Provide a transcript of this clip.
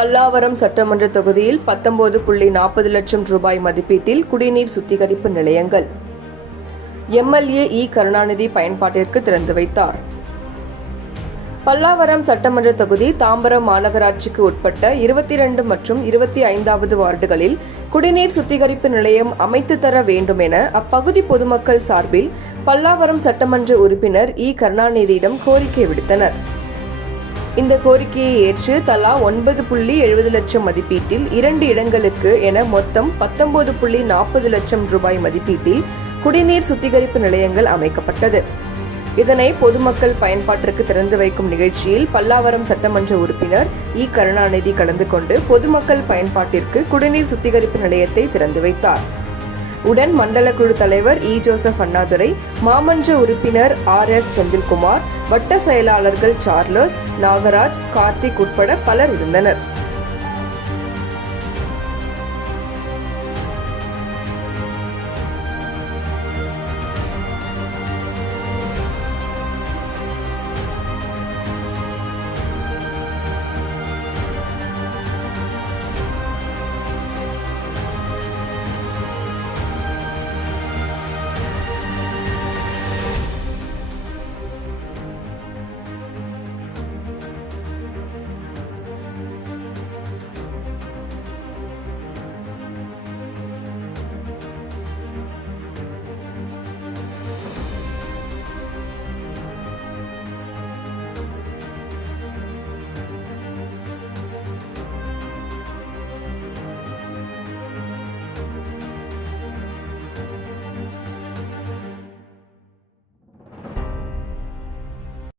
பல்லாவரம் சட்டமன்ற தொகுதியில் 19.40 லட்சம் ரூபாய் மதிப்பீட்டில் குடிநீர் சுத்திகரிப்பு நிலையங்கள் எம்எல்ஏ இ. கருணாநிதி பயன்பாட்டிற்கு திறந்து வைத்தார். பல்லாவரம் சட்டமன்ற தொகுதி தாம்பரம் மாநகராட்சிக்கு உட்பட்ட 22 மற்றும் 25வது வார்டுகளில் குடிநீர் சுத்திகரிப்பு நிலையம் அமைத்து தர வேண்டும் என அப்பகுதி பொதுமக்கள் சார்பில் பல்லாவரம் சட்டமன்ற உறுப்பினர் இ. கருணாநிதியிடம் கோரிக்கை விடுத்தனர். இந்த கோரிக்கையை ஏற்று தலா 9.70 லட்சம் மதிப்பீட்டில் 2 இடங்களுக்கு என மொத்தம் 19.40 லட்சம் ரூபாய் மதிப்பீட்டில் குடிநீர் சுத்திகரிப்பு நிலையங்கள் அமைக்கப்பட்டது. இதனை பொதுமக்கள் பயன்பாட்டிற்கு திறந்து வைக்கும் நிகழ்ச்சியில் பல்லாவரம் சட்டமன்ற உறுப்பினர் இ. கருணாநிதி கலந்து கொண்டு பொதுமக்கள் பயன்பாட்டிற்கு குடிநீர் சுத்திகரிப்பு நிலையத்தை திறந்து வைத்தார். உடன் மண்டல குழு தலைவர் இ. ஜோசப் அண்ணாதுரை, மாமன்ற உறுப்பினர் R.S. செந்தில்குமார், வட்ட செயலாளர்கள் சார்லஸ், நாகராஜ், கார்த்திக் உட்பட பலர் இருந்தனர்.